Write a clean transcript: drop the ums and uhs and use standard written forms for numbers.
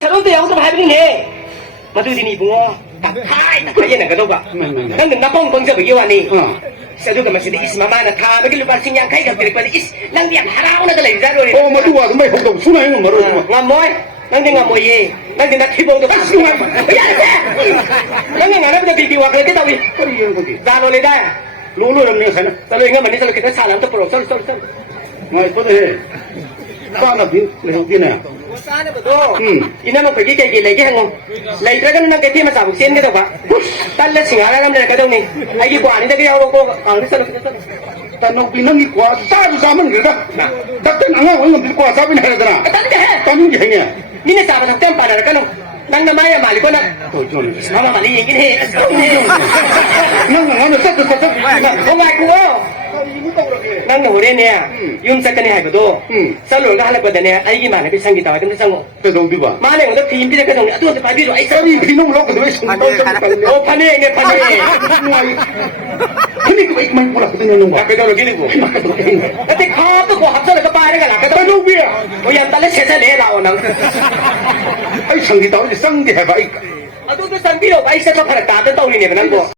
저런데 양도 밟으네. 마두디니 붕어. 하얘나 그도가. 근데 나뽕 번져보기 와니. 세두가 마시데 이스마마나 다 베길 루바싱 양카이가 그랬거든. 이스 낭디 하라오나 그래 자로리. 마두와 뭐 혹도 수나이는 말어. ngamoy. 낭디 ngamoy. 낭디 나 키보도 가시고. 야. 낭디 nga나보다 비비와 그래 다위. 자로리 다. 로로는 내가 사나. 자로리 nga mani 자로 kita salam to pro. 설. 나 이거데. 빠나 빈 내가 Sana ba to? Ina mo pagi kay gilay hangong. Lay dragon nang kay ma sabog sen ka ba? Talla singara ngam na ka daw ni. Ay gi kwani da kayo ko ang sa tanong pinangi kwa sa zaman gida. Dakten anga wang bil kwa sabi na dara. Tanong gi hanya. Ni na sa ba tam pa na ka no. Nang na maya mali ko na. Mama mali yin he. Nang ngam sa. Ko mai ko. Nang no re ne. Yung sa kani hay ba to? Sa lo ga hala ko da ne ay gi ma na bi sang gi tawa kan sang. Pero di ba? Ma ne ngo team bi da ka dong atu da pa bi ro ay sa. Sabi pinong lo ko do isang O pane ne pane. Hindi ko ikman pula ko tinanong ba? Ka daw gili ko. Ate kha to ko hapsa na ka pa ka la ka daw. Tanong biya. O yan tala se sa le la o nang. Ay sangi tao ni sangi haba ik. Atu to sang bi ro ay sa pa phara ta ta taw ni ne ba nang ko.